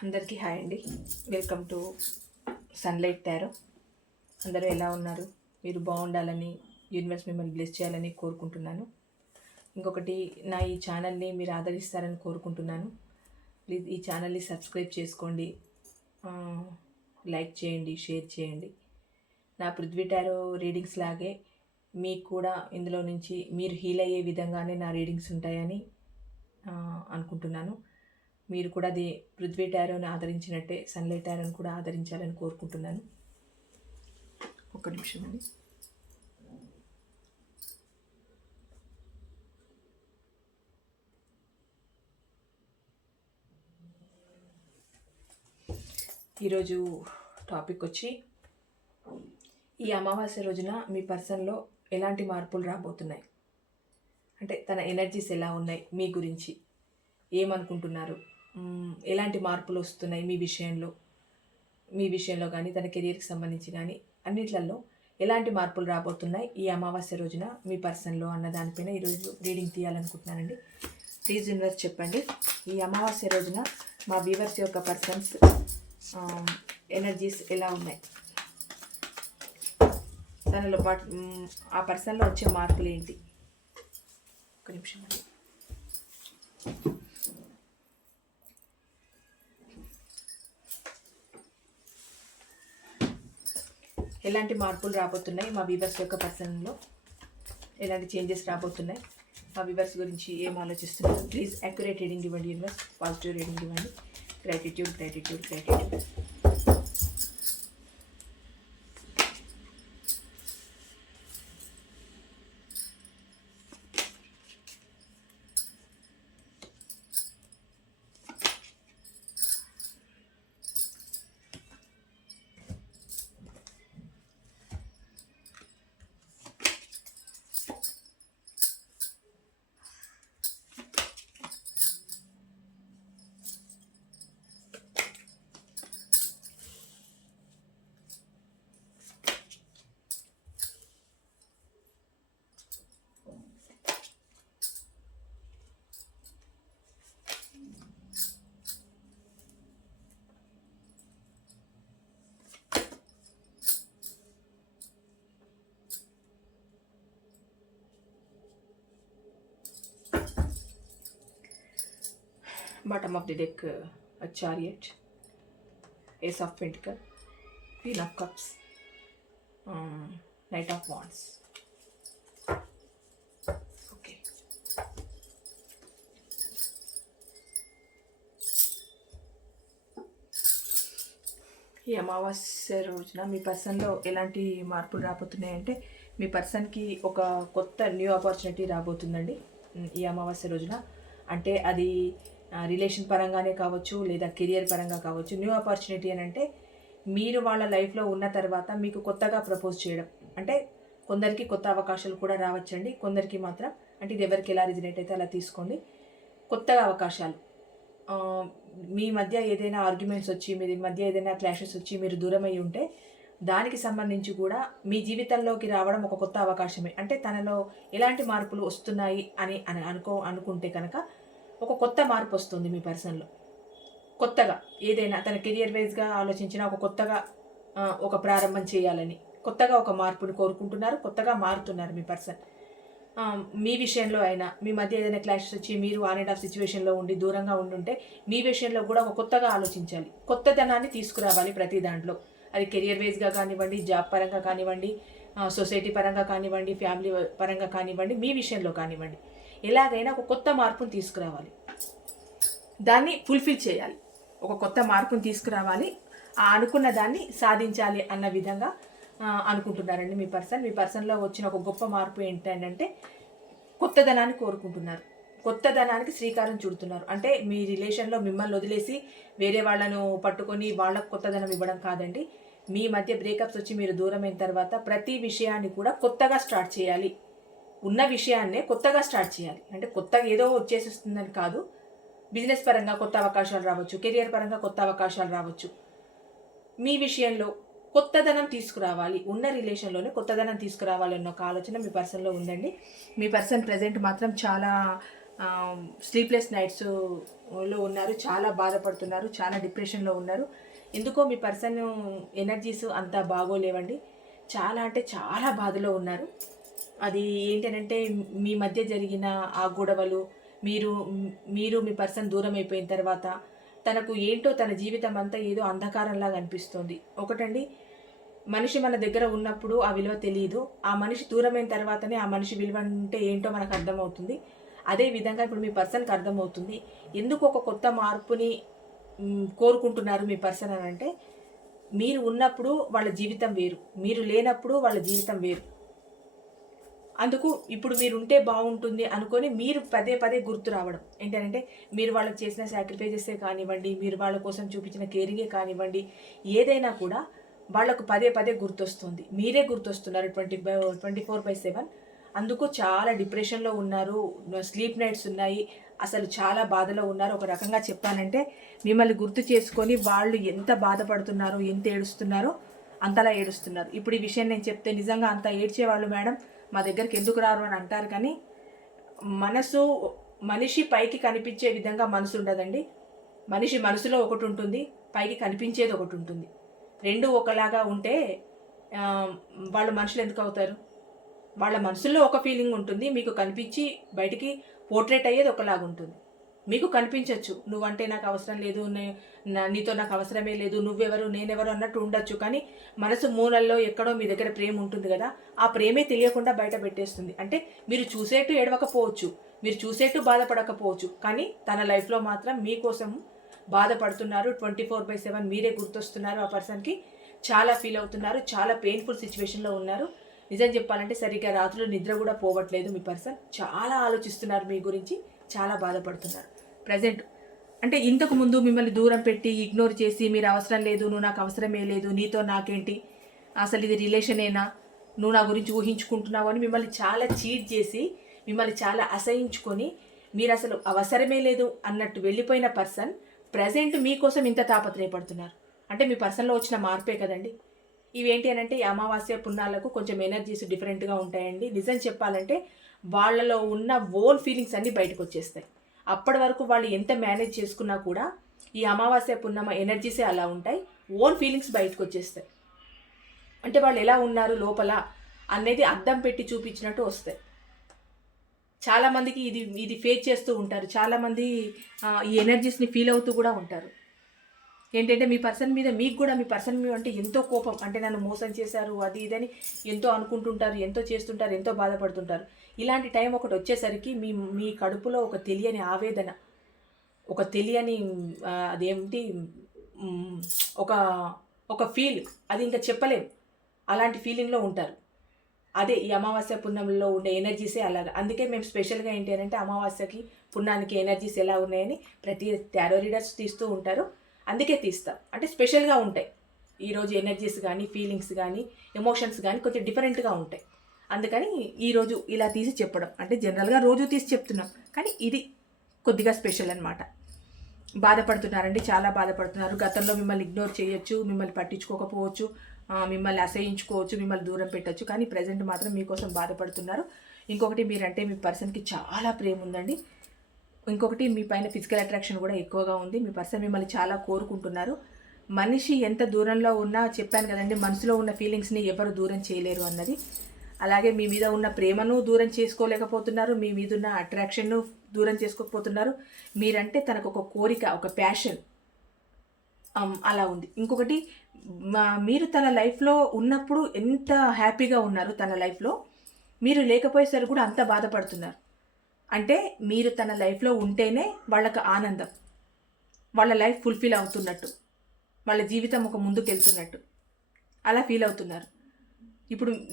అందరికీ హాయ్ అండి. Welcome to sunlight tarot. అందరూ ఎలా ఉన్నారు? మీరు బాగుండాలని, యూనివర్స్ మిమ్మల్ని బ్లెస్ చేయాలని కోరుకుంటున్నాను. ఇంకొకటి, నా ఈ ఛానల్ని మీరు ఆదరిస్తారని కోరుకుంటున్నాను. ప్లీజ్ ఈ ఛానల్ని సబ్స్క్రైబ్ చేసుకోండి, లైక్ చేయండి, షేర్ చేయండి. నా పృథ్వీ టారో రీడింగ్స్ లాగే మీకు కూడా ఇందులో నుంచి మీరు హీల్ అయ్యే విధంగానే నా రీడింగ్స్ ఉంటాయని అనుకుంటున్నాను. మీరు కూడా అది పృథ్వీ టారోని ఆదరించినట్టే సన్లైట్ టారోని కూడా ఆదరించాలని కోరుకుంటున్నాను. ఒక్క నిమిషం అండి. ఈరోజు టాపిక్ వచ్చి, ఈ అమావాస్య రోజున మీ పర్సన్లో ఎలాంటి మార్పులు రాబోతున్నాయి, అంటే తన ఎనర్జీస్ ఎలా ఉన్నాయి, మీ గురించి ఏమనుకుంటున్నారు, ఎలాంటి మార్పులు వస్తున్నాయి మీ విషయంలో కానీ తన కెరియర్కి సంబంధించి కానీ అన్నిట్లలో ఎలాంటి మార్పులు రాబోతున్నాయి ఈ అమావాస్య రోజున మీ పర్సన్లో అన్న దానిపైన ఈరోజు రీడింగ్ తీయాలనుకుంటున్నానండి. ప్లీజ్ యూనివర్స్ చెప్పండి, ఈ అమావాస్య రోజున మా వ్యూవర్స్ యొక్క పర్సన్స్ ఎనర్జీస్ ఎలా ఉన్నాయి, తనలో ఆ పర్సన్లో వచ్చే మార్పులు ఏంటి. ఒక నిమిషం అండి. ఎలాంటి మార్పులు రాబోతున్నాయి మా వ్యూవర్స్ యొక్క పర్సన్లో, ఎలాంటి చేంజెస్ రాబోతున్నాయి, మా వ్యూవర్స్ గురించి ఏం ఆలోచిస్తున్నారు. ప్లీజ్ యాక్యురేట్ రీడింగ్ ఇవ్వండి యూనివర్స్, పాజిటివ్ రీడింగ్ ఇవ్వండి. Gratitude gratitude gratitude. Bottom of the deck, a chariot, ace of pentacle, queen of cups, knight of wands. Okay. ఈ అమావాస్య రోజున మీ పర్సన్లో ఎలాంటి మార్పులు రాబోతున్నాయంటే, మీ పర్సన్కి ఒక కొత్త న్యూ ఆపర్చునిటీ రాబోతుందండి ఈ అమావాస్య రోజున. అంటే అది రిలేషన్ పరంగానే కావచ్చు, లేదా కెరియర్ పరంగా కావచ్చు. న్యూ ఆపర్చునిటీ అని అంటే, మీరు వాళ్ళ లైఫ్లో ఉన్న తర్వాత మీకు కొత్తగా ప్రపోజ్ చేయడం. అంటే కొందరికి కొత్త అవకాశాలు కూడా రావచ్చండి, కొందరికి మాత్రం, అంటే ఇది ఎవరికి ఎలా రిజనేట్ అయితే అలా తీసుకోండి. కొత్తగా అవకాశాలు, మీ మధ్య ఏదైనా ఆర్గ్యుమెంట్స్ వచ్చి, మీ మధ్య ఏదైనా క్లాషెస్ వచ్చి మీరు దూరం అయి ఉంటే, దానికి సంబంధించి కూడా మీ జీవితంలోకి రావడం ఒక కొత్త అవకాశమే. అంటే తనలో ఎలాంటి మార్పులు వస్తున్నాయి అని అనుకుంటే కనుక ఒక కొత్త మార్పు వస్తుంది మీ పర్సన్లో. కొత్తగా ఏదైనా తన కెరియర్ వైజ్గా ఆలోచించిన ఒక కొత్తగా ఒక ప్రారంభం చేయాలని, కొత్తగా ఒక మార్పుని కోరుకుంటున్నారు, కొత్తగా మారుతున్నారు మీ పర్సన్. మీ విషయంలో అయినా, మీ మధ్య ఏదైనా క్లాషెస్ వచ్చి మీరు ఆన్ అండ్ ఆఫ్ సిచ్యువేషన్లో ఉండి దూరంగా ఉండుంటే, మీ విషయంలో కూడా ఒక కొత్తగా ఆలోచించాలి, కొత్తదనాన్ని తీసుకురావాలి ప్రతి దాంట్లో. అది కెరియర్ వైజ్గా కానివ్వండి, జాబ్ పరంగా కానివ్వండి, సొసైటీ పరంగా కానివ్వండి, ఫ్యామిలీ పరంగా కానివ్వండి, మీ విషయంలో కానివ్వండి, ఎలాగైనా ఒక కొత్త మార్పును తీసుకురావాలి, దాన్ని ఫుల్ఫిల్ చేయాలి. ఒక కొత్త మార్పును తీసుకురావాలి, అనుకున్న దాన్ని సాధించాలి అన్న విధంగా అనుకుంటున్నారండి మీ పర్సన్. మీ పర్సన్లో వచ్చిన ఒక గొప్ప మార్పు ఏంటంటే, కొత్తదనాన్ని కోరుకుంటున్నారు, కొత్తదనానికి శ్రీకారం చుడుతున్నారు. అంటే మీ రిలేషన్లో మిమ్మల్ని వదిలేసి వేరే వాళ్ళను పట్టుకొని వాళ్ళకు కొత్తదనం ఇవ్వడం కాదండి. మీ మధ్య బ్రేకప్స్ వచ్చి మీరు దూరమైన తర్వాత ప్రతి విషయాన్ని కూడా కొత్తగా స్టార్ట్ చేయాలి. ఉన్న విషయాన్నే కొత్తగా స్టార్ట్ చేయాలి. అంటే కొత్తగా ఏదో వచ్చేసిస్తుందని కాదు. బిజినెస్ పరంగా కొత్త అవకాశాలు రావచ్చు, కెరియర్ పరంగా కొత్త అవకాశాలు రావచ్చు. మీ విషయంలో కొత్తదనం తీసుకురావాలి, ఉన్న రిలేషన్లోనే కొత్తదనం తీసుకురావాలి అన్న ఒక ఆలోచన మీ పర్సన్లో ఉందండి. మీ పర్సన్ ప్రజెంట్ మాత్రం చాలా స్లీప్లెస్ నైట్స్లో ఉన్నారు, చాలా బాధపడుతున్నారు, చాలా డిప్రెషన్లో ఉన్నారు. ఎందుకో మీ పర్సన్ ఎనర్జీస్ అంతా బాగోలేవండి. చాలా అంటే చాలా బాధలో ఉన్నారు. అది ఏంటంటే మీ మధ్య జరిగిన ఆ గొడవలు, మీరు మీరు మీ పర్సన్ దూరం అయిపోయిన తర్వాత తనకు ఏంటో తన జీవితం అంతా ఏదో అంధకారంలాగా అనిపిస్తుంది. ఒకటండి, మనిషి మన దగ్గర ఉన్నప్పుడు ఆ విలువ తెలియదు. ఆ మనిషి దూరమైన తర్వాతనే ఆ మనిషి విలువ అంటే ఏంటో మనకు అర్థమవుతుంది. అదే విధంగా ఇప్పుడు మీ పర్సన్కి అర్థమవుతుంది. ఎందుకు ఒక కొత్త మార్పుని కోరుకుంటున్నారు మీ పర్సన్ అని అంటే, మీరు ఉన్నప్పుడు వాళ్ళ జీవితం వేరు, మీరు లేనప్పుడు వాళ్ళ జీవితం వేరు. అందుకు ఇప్పుడు మీరు ఉంటే బాగుంటుంది అనుకొని మీరు పదే పదే గుర్తు రావడం ఏంటంటే, మీరు వాళ్ళకి చేసిన సాక్రిఫైజెసే కానివ్వండి, మీరు వాళ్ళ కోసం చూపించిన కేరింగే కానివ్వండి, ఏదైనా కూడా వాళ్లకు పదే పదే గుర్తొస్తుంది. మీరే గుర్తొస్తున్నారు 24/7. అందుకు చాలా డిప్రెషన్లో ఉన్నారు, స్లీప్ నైట్స్ ఉన్నాయి, అసలు చాలా బాధలో ఉన్నారు. ఒక రకంగా చెప్పానంటే మిమ్మల్ని గుర్తు చేసుకొని వాళ్ళు ఎంత బాధపడుతున్నారో, ఎంత ఏడుస్తున్నారో అంతలా ఏడుస్తున్నారు. ఇప్పుడు ఈ విషయం నేను చెప్తే నిజంగా అంత ఏడ్చేవాళ్ళు మేడం మా దగ్గరికి ఎందుకు రారు అని అంటారు. కానీ మనిషి పైకి కనిపించే విధంగా మనసు ఉండదండి. మనిషి మనసులో ఒకటి ఉంటుంది, పైకి కనిపించేది ఒకటి ఉంటుంది. రెండు ఒకలాగా ఉంటే వాళ్ళు మనుషులు ఎందుకు అవుతారు? వాళ్ళ మనసులో ఒక ఫీలింగ్ ఉంటుంది, మీకు కనిపించి బయటికి పోర్ట్రేట్ అయ్యేది ఒకలాగా ఉంటుంది. మీకు కనిపించవచ్చు నువ్వంటే నాకు అవసరం లేదు, నీతో నాకు అవసరమే లేదు, నువ్వెవరు నేనెవరు అన్నట్టు ఉండొచ్చు. కానీ మనసు మూలల్లో ఎక్కడో మీ దగ్గర ప్రేమ ఉంటుంది కదా, ఆ ప్రేమే తెలియకుండా బయట పెట్టేస్తుంది. అంటే మీరు చూసేట్టు ఏడవకపోవచ్చు, మీరు చూసేట్టు బాధపడకపోవచ్చు, కానీ తన లైఫ్లో మాత్రం మీకోసం బాధపడుతున్నారు. 24/7 మీరే గుర్తొస్తున్నారు. ఆ పర్సన్కి చాలా ఫీల్ అవుతున్నారు, చాలా పెయిన్ఫుల్ సిచ్యువేషన్లో ఉన్నారు. నిజం చెప్పాలంటే సరిగ్గా రాత్రులు నిద్ర కూడా పోవట్లేదు. మీ పర్సన్ చాలా ఆలోచిస్తున్నారు మీ గురించి, చాలా బాధపడుతున్నారు ప్రజెంట్. అంటే ఇంతకు ముందు మిమ్మల్ని దూరం పెట్టి ఇగ్నోర్ చేసి, మీరు అవసరం లేదు, నువ్వు నాకు అవసరమే లేదు, నీతో నాకేంటి, అసలు ఇది రిలేషనేనా, నువ్వు నా గురించి ఊహించుకుంటున్నావు అని మిమ్మల్ని చాలా చీట్ చేసి, మిమ్మల్ని చాలా అసహించుకొని, మీరు అసలు అవసరమే లేదు అన్నట్టు వెళ్ళిపోయిన పర్సన్ ప్రజెంట్ మీకోసం ఇంత తాపత్రయపడుతున్నారు. అంటే మీ పర్సన్లో వచ్చిన మార్పే కదండి. ఇవేంటి అని అంటే, ఈ అమావాస్య పుణ్యాలకు కొంచెం ఎనర్జీస్ డిఫరెంట్గా ఉంటాయండి. నిజం చెప్పాలంటే వాళ్ళలో ఉన్న ఓన్ ఫీలింగ్స్ అన్నీ బయటకు వచ్చేస్తాయి. అప్పటి వరకు వాళ్ళు ఎంత మేనేజ్ చేసుకున్నా కూడా ఈ అమావాస్య పున్నమ ఎనర్జీసే అలా ఉంటాయి. ఓన్ ఫీలింగ్స్ బయటకు వచ్చేస్తాయి. అంటే వాళ్ళు ఎలా ఉన్నారు లోపల అనేది అద్దం పెట్టి చూపించినట్టు వస్తాయి. చాలామందికి ఇది ఫేస్ చేస్తూ ఉంటారు. చాలామంది ఈ ఎనర్జీస్ని ఫీల్ అవుతూ కూడా ఉంటారు. ఏంటంటే మీ పర్సన్ మీద, మీకు కూడా మీ పర్సన్ మీద అంటే ఎంతో కోపం, అంటే నన్ను మోసం చేశారు అది ఇదని ఎంతో అనుకుంటుంటారు, ఎంతో చేస్తుంటారు, ఎంతో బాధపడుతుంటారు. ఇలాంటి టైం ఒకటి వచ్చేసరికి మీ కడుపులో ఒక తెలియని ఆవేదన, ఒక తెలియని అదేంటి ఒక ఫీల్, అది ఇంకా చెప్పలేం, అలాంటి ఫీలింగ్లో ఉంటారు. అదే ఈ అమావాస్య పుణ్యంలో ఉండే ఎనర్జీసే అలాగా. అందుకే మేము స్పెషల్గా ఏంటి అని అంటే అమావాస్యకి పుణ్యానికి ఎనర్జీస్ ఎలా ఉన్నాయని ప్రతి టారో రీడర్స్ తీస్తూ ఉంటారు. అందుకే తీస్తాం, అంటే స్పెషల్గా ఉంటాయి. ఈరోజు ఎనర్జీస్ కానీ, ఫీలింగ్స్ కానీ, ఎమోషన్స్ కానీ కొంచెం డిఫరెంట్గా ఉంటాయి. అందుకని ఈరోజు ఇలా తీసి చెప్పడం, అంటే జనరల్గా రోజు తీసి చెప్తున్నాం, కానీ ఇది కొద్దిగా స్పెషల్ అనమాట. బాధపడుతున్నారండి, చాలా బాధపడుతున్నారు. గతంలో మిమ్మల్ని ఇగ్నోర్ చేయొచ్చు, మిమ్మల్ని పట్టించుకోకపోవచ్చు, మిమ్మల్ని అసహించుకోవచ్చు, మిమ్మల్ని దూరం పెట్టచ్చు, కానీ ప్రజెంట్ మాత్రం మీకోసం బాధపడుతున్నారు. ఇంకొకటి, మీరంటే మీ పర్సన్కి చాలా ప్రేమ ఉందండి. ఇంకొకటి, మీ పైన ఫిజికల్ అట్రాక్షన్ కూడా ఎక్కువగా ఉంది. మీ పర్సన్ మిమ్మల్ని చాలా కోరుకుంటున్నారు. మనిషి ఎంత దూరంలో ఉన్నా, చెప్పాను కదండి, మనసులో ఉన్న ఫీలింగ్స్ని ఎవరు దూరం చేయలేరు అన్నది. అలాగే మీ మీద ఉన్న ప్రేమను దూరం చేసుకోలేకపోతున్నారు, మీ మీద ఉన్న అట్రాక్షన్ను దూరం చేసుకోకపోతున్నారు. మీరంటే తనకు ఒక కోరిక, ఒక ప్యాషన్ అలా ఉంది. ఇంకొకటి, మీరు తన లైఫ్లో ఉన్నప్పుడు ఎంత హ్యాపీగా ఉన్నారు, తన లైఫ్లో మీరు లేకపోయేసరికి కూడా అంత బాధపడుతున్నారు. అంటే మీరు తన లైఫ్లో ఉంటేనే వాళ్ళకి ఆనందం, వాళ్ళ లైఫ్ ఫుల్ఫిల్ అవుతున్నట్టు, వాళ్ళ జీవితం ఒక ముందుకు వెళ్తున్నట్టు అలా ఫీల్ అవుతున్నారు.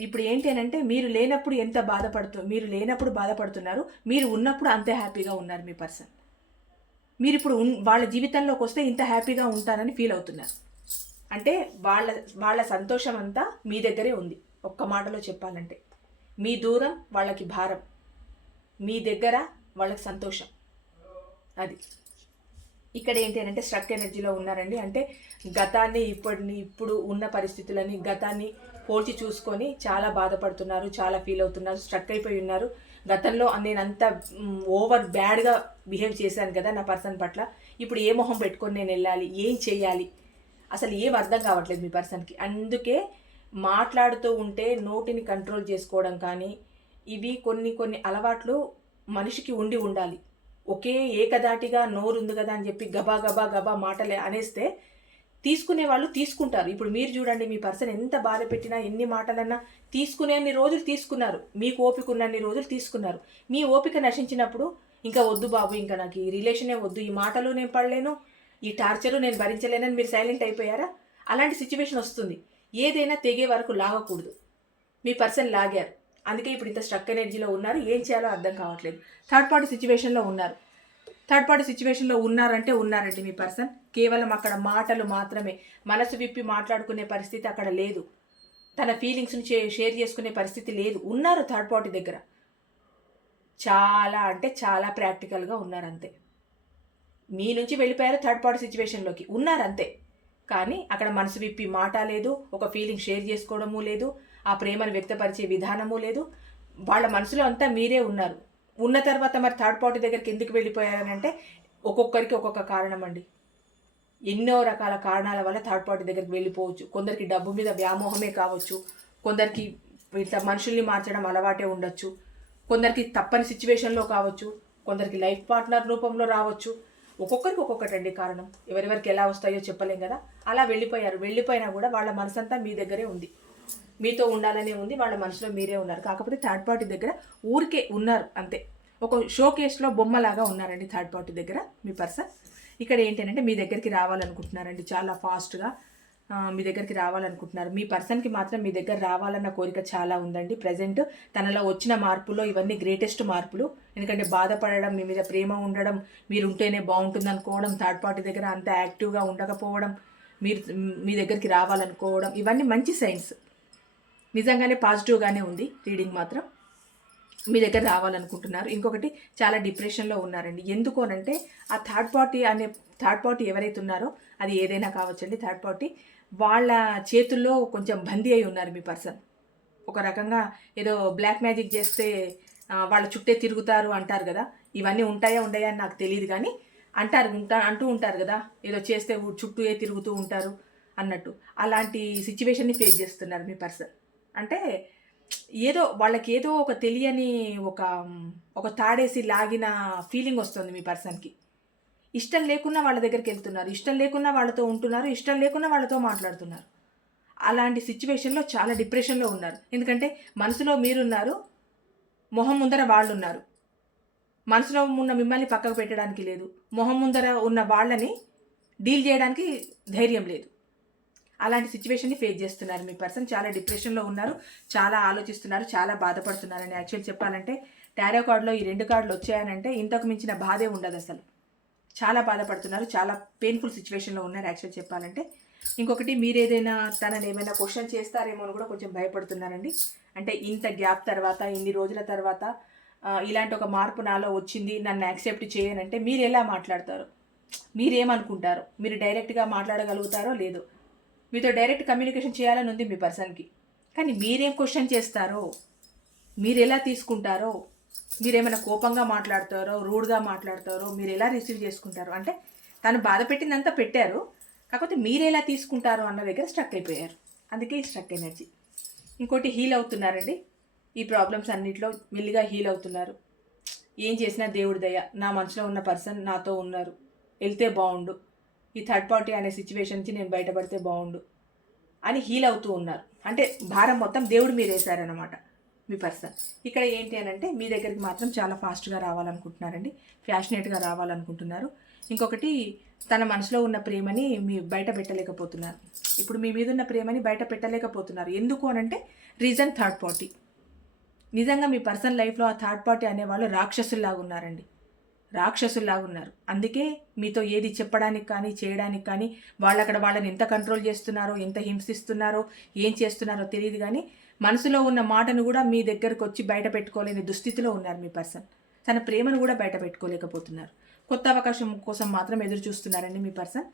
ఇప్పుడు ఏంటి అని అంటే, మీరు లేనప్పుడు బాధపడుతున్నారు, మీరు ఉన్నప్పుడు అంతే హ్యాపీగా ఉన్నారు మీ పర్సన్. మీరు ఇప్పుడు వాళ్ళ జీవితంలోకి వస్తే ఇంత హ్యాపీగా ఉంటారని ఫీల్ అవుతున్నారు. అంటే వాళ్ళ సంతోషం అంతా మీ దగ్గరే ఉంది. ఒక్క మాటలో చెప్పాలంటే, మీ దూరం వాళ్ళకి భారం, మీ దగ్గర వాళ్ళకి సంతోషం. అది ఇక్కడ ఏంటి అంటే స్ట్రక్ ఎనర్జీలో ఉన్నారండి. అంటే గతాన్ని ఇప్పుడు ఉన్న పరిస్థితులని, గతాన్ని పోల్చి చూసుకొని చాలా బాధపడుతున్నారు, చాలా ఫీల్ అవుతున్నారు, స్ట్రక్ అయిపోయి ఉన్నారు. గతంలో నేను అంత ఓవర్ బ్యాడ్గా బిహేవ్ చేశాను కదా నా పర్సన్ పట్ల. ఇప్పుడు ఏ మొహం పెట్టుకొని నేను వెళ్ళాలి, ఏం చేయాలి, అసలు ఏం అర్థం కావట్లేదు మీ పర్సన్కి. అందుకే మాట్లాడుతూ ఉంటే నోటిని కంట్రోల్ చేసుకోవడం కానీ, ఇవి కొన్ని కొన్ని అలవాట్లు మనిషికి ఉండాలి. ఒకే ఏకదాటిగా నోరు ఉంది కదా అని చెప్పి గబా గబా గబా మాటలే అనేస్తే తీసుకునే వాళ్ళు తీసుకుంటారు. ఇప్పుడు మీరు చూడండి, మీ పర్సన్ ఎంత బాధ పెట్టినా ఎన్ని మాటలన్నా తీసుకునేన్ని రోజులు తీసుకున్నారు, మీకు ఓపిక ఉన్నన్ని రోజులు తీసుకున్నారు. మీ ఓపిక నశించినప్పుడు ఇంకా వద్దు బాబు, ఇంకా నాకు ఈ రిలేషనే వద్దు, ఈ మాటలు నేను పడలేను, ఈ టార్చరు నేను భరించలేనని మీరు సైలెంట్ అయిపోయారా? అలాంటి సిచ్యువేషన్ వస్తుంది. ఏదైనా తెగే వరకు లాగకూడదు. మీ పర్సన్ లాగారు, అందుకే ఇప్పుడు ఇంత స్ట్రక్ ఎనర్జీలో ఉన్నారు. ఏం చేయాలో అర్థం కావట్లేదు. థర్డ్ పార్టీ సిచ్యువేషన్లో ఉన్నారు. థర్డ్ పార్టీ సిచ్యువేషన్లో ఉన్నారండి మీ పర్సన్. కేవలం అక్కడ మాటలు మాత్రమే, మనసు విప్పి మాట్లాడుకునే పరిస్థితి అక్కడ లేదు. తన ఫీలింగ్స్ని షేర్ చేసుకునే పరిస్థితి లేదు. ఉన్నారు థర్డ్ పార్టీ దగ్గర, చాలా అంటే చాలా ప్రాక్టికల్గా ఉన్నారంతే. మీ నుంచి వెళ్ళిపోయారు థర్డ్ పార్టీ సిచ్యువేషన్లోకి, ఉన్నారంతే. కానీ అక్కడ మనసు విప్పి మాట లేదు, ఒక ఫీలింగ్ షేర్ చేసుకోవడము లేదు, ఆ ప్రేమను వ్యక్తపరిచే విధానము లేదు. వాళ్ళ మనసులో అంతా మీరే ఉన్నారు. ఉన్న తర్వాత మరి థర్డ్ పార్టీ దగ్గరికి ఎందుకు వెళ్ళిపోయారని అంటే ఒక్కొక్కరికి ఒక్కొక్క కారణం అండి. ఎన్నో రకాల కారణాల వల్ల థర్డ్ పార్టీ దగ్గరికి వెళ్ళిపోవచ్చు. కొందరికి డబ్బు మీద వ్యామోహమే కావచ్చు, కొందరికి ఇట్లా మనుషుల్ని మార్చడం అలవాటే ఉండొచ్చు, కొందరికి తప్పని సిచ్యువేషన్లో కావచ్చు, కొందరికి లైఫ్ పార్ట్నర్ రూపంలో రావచ్చు. ఒక్కొక్కరికి ఒక్కొక్కటండి కారణం. ఎవరెవరికి ఎలా వస్తాయో చెప్పలేం కదా. అలా వెళ్ళిపోయారు. వెళ్ళిపోయినా కూడా వాళ్ళ మనసంతా మీ దగ్గరే ఉంది, మీతో ఉండాలనే ఉంది, వాళ్ళ మనసులో మీరే ఉన్నారు. కాకపోతే థర్డ్ పార్టీ దగ్గర ఊరికే ఉన్నారు అంతే. ఒక షో కేసులో బొమ్మలాగా ఉన్నారండి థర్డ్ పార్టీ దగ్గర మీ పర్సన్. ఇక్కడ ఏంటంటే మీ దగ్గరికి రావాలనుకుంటున్నారండి, చాలా ఫాస్ట్గా మీ దగ్గరికి రావాలనుకుంటున్నారు. మీ పర్సన్కి మాత్రం మీ దగ్గర రావాలన్న కోరిక చాలా ఉందండి. ప్రజెంట్ తనలో వచ్చిన మార్పులో ఇవన్నీ గ్రేటెస్ట్ మార్పులు. ఎందుకంటే బాధపడడం, మీ మీద ప్రేమ ఉండడం, మీరు ఉంటేనే బాగుంటుంది అనుకోవడం, థర్డ్ పార్టీ దగ్గర అంత యాక్టివ్గా ఉండకపోవడం, మీరు మీ దగ్గరికి రావాలనుకోవడం, ఇవన్నీ మంచి సైన్స్. నిజంగానే పాజిటివ్గానే ఉంది రీడింగ్ మాత్రం. మీ దగ్గర రావాలనుకుంటున్నారు. ఇంకొకటి, చాలా డిప్రెషన్లో ఉన్నారండి. ఎందుకు అనంటే ఆ థర్డ్ పార్టీ ఎవరైతే ఉన్నారో అది ఏదైనా కావచ్చండి. థర్డ్ పార్టీ వాళ్ళ చేతుల్లో కొంచెం బందీ అయి ఉన్నారు మీ పర్సన్. ఒక రకంగా ఏదో బ్లాక్ మ్యాజిక్ చేస్తే వాళ్ళ చుట్టే తిరుగుతారు అంటారు కదా. ఇవన్నీ ఉంటాయా అని నాకు తెలియదు, కానీ అంటూ ఉంటారు కదా, ఏదో చేస్తే చుట్టూ తిరుగుతూ ఉంటారు అన్నట్టు. అలాంటి సిచ్యువేషన్ని ఫేస్ చేస్తున్నారు మీ పర్సన్. అంటే వాళ్ళకి ఏదో ఒక తెలియని ఒక తాడేసి లాగిన ఫీలింగ్ వస్తుంది మీ పర్సన్కి. ఇష్టం లేకున్నా వాళ్ళ దగ్గరికి వెళ్తున్నారు, ఇష్టం లేకున్నా వాళ్ళతో ఉంటున్నారు, ఇష్టం లేకున్నా వాళ్ళతో మాట్లాడుతున్నారు. అలాంటి సిచ్యువేషన్లో చాలా డిప్రెషన్లో ఉన్నారు. ఎందుకంటే మనసులో మీరున్నారు, మొహం ముందర వాళ్ళు ఉన్నారు. మనసులో ఉన్న మిమ్మల్ని పక్కకు పెట్టడానికి లేదు, మొహం ముందర ఉన్న వాళ్ళని డీల్ చేయడానికి ధైర్యం లేదు. అలాంటి సిచ్యువేషన్ని ఫేస్ చేస్తున్నారు మీ పర్సన్. చాలా డిప్రెషన్లో ఉన్నారు, చాలా ఆలోచిస్తున్నారు, చాలా బాధపడుతున్నారని. యాక్చువల్ చెప్పాలంటే టారో కార్డులో ఈ 2 కార్డులు వచ్చాయనంటే ఇంతకు మించిన బాధే ఉండదు అసలు. చాలా బాధపడుతున్నారు, చాలా పెయిన్ఫుల్ సిచ్యువేషన్లో ఉన్నారు యాక్చువల్ చెప్పాలంటే. ఇంకొకటి, మీరు తనని ఏమైనా క్వశ్చన్ చేస్తారేమో అని కూడా కొంచెం భయపడుతున్నారండి. అంటే ఇంత గ్యాప్ తర్వాత, ఇన్ని రోజుల తర్వాత ఇలాంటి ఒక మార్పు నాలో వచ్చింది, నన్ను యాక్సెప్ట్ చేయనంటే మీరు ఎలా మాట్లాడతారు, మీరేమనుకుంటారు, మీరు డైరెక్ట్గా మాట్లాడగలుగుతారో లేదో. మీతో డైరెక్ట్ కమ్యూనికేషన్ చేయాలని ఉంది మీ పర్సన్కి, కానీ మీరేం క్వశ్చన్ చేస్తారో, మీరు ఎలా తీసుకుంటారో, మీరేమైనా కోపంగా మాట్లాడతారో, రూడ్గా మాట్లాడతారో, మీరు ఎలా రిసీవ్ చేసుకుంటారో. అంటే తను బాధ పెట్టిందంతా పెట్టారు, కాకపోతే మీరు ఎలా తీసుకుంటారో అన్న దగ్గర స్ట్రక్ అయిపోయారు. అందుకే ఈ స్ట్రక్ ఎనర్జీ. ఇంకోటి, హీల్ అవుతున్నారండి. ఈ ప్రాబ్లమ్స్ అన్నింటిలో మెల్లిగా హీల్ అవుతున్నారు. ఏం చేసినా దేవుడి దయ, నా మనసులో ఉన్న పర్సన్ నాతో ఉన్నారు, వెళ్తే బాగుండు, ఈ థర్డ్ పార్టీ అనే సిచ్యువేషన్ నుంచి నేను బయటపడితే బాగుండు అని హీల్ అవుతూ ఉన్నారు. అంటే భారం మొత్తం దేవుడు మీరు వేశారనమాట మీ పర్సన్. ఇక్కడ ఏంటి అని అంటే మీ దగ్గరికి మాత్రం చాలా ఫాస్ట్గా రావాలనుకుంటున్నారండి, ఫ్యాషనేట్గా రావాలనుకుంటున్నారు. ఇంకొకటి, తన మనసులో ఉన్న ప్రేమని మీ బయట పెట్టలేకపోతున్నారు. ఇప్పుడు మీ మీద ఉన్న ప్రేమని బయట పెట్టలేకపోతున్నారు. ఎందుకు అనంటే రీజన్ థర్డ్ పార్టీ. నిజంగా మీ పర్సన్ లైఫ్లో ఆ థర్డ్ పార్టీ అనేవాళ్ళు రాక్షసుల్లాగా ఉన్నారండి, రాక్షసుల్లాగా ఉన్నారు. అందుకే మీతో ఏది చెప్పడానికి కానీ చేయడానికి కానీ, వాళ్ళని ఎంత కంట్రోల్ చేస్తున్నారో, ఎంత హింసిస్తున్నారో, ఏం చేస్తున్నారో తెలియదు, కానీ మనసులో ఉన్న మాటను కూడా మీ దగ్గరకు వచ్చి బయట పెట్టుకోలేని దుస్థితిలో ఉన్నారు మీ పర్సన్. తన ప్రేమను కూడా బయట పెట్టుకోలేకపోతున్నారు. కొత్త అవకాశం కోసం మాత్రం ఎదురు చూస్తున్నారండి మీ పర్సన్.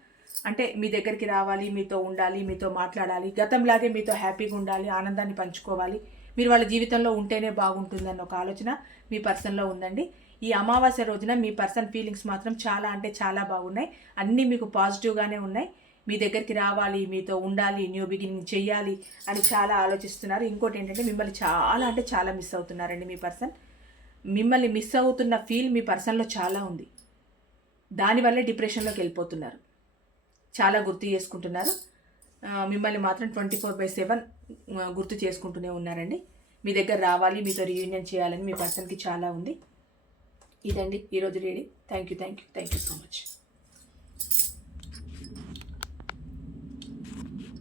అంటే మీ దగ్గరికి రావాలి, మీతో ఉండాలి, మీతో మాట్లాడాలి, గతంలాగే మీతో హ్యాపీగా ఉండాలి, ఆనందాన్ని పంచుకోవాలి, మీరు వాళ్ళ జీవితంలో ఉంటేనే బాగుంటుందన్న ఒక ఆలోచన మీ పర్సన్లో ఉందండి. ఈ అమావాస్య రోజున మీ పర్సన్ ఫీలింగ్స్ మాత్రం చాలా అంటే చాలా బాగున్నాయి. అన్నీ మీకు పాజిటివ్గానే ఉన్నాయి. మీ దగ్గరికి రావాలి, మీతో ఉండాలి, న్యూ బిగినింగ్ చెయ్యాలి అని చాలా ఆలోచిస్తున్నారు. ఇంకోటి ఏంటంటే మిమ్మల్ని చాలా అంటే చాలా మిస్ అవుతున్నారండి మీ పర్సన్. మిమ్మల్ని మిస్ అవుతున్న ఫీల్ మీ పర్సన్లో చాలా ఉంది. దానివల్లే డిప్రెషన్లోకి వెళ్ళిపోతున్నారు. చాలా గుర్తు చేసుకుంటున్నారు. మిమ్మల్ని మాత్రం 24/7 గుర్తు చేసుకుంటూనే ఉన్నారండి. మీ దగ్గర రావాలి, మీతో రీయూనియన్ చేయాలని మీ పర్సన్కి చాలా ఉంది. ఇదండి ఈరోజు reading. Thank you so much.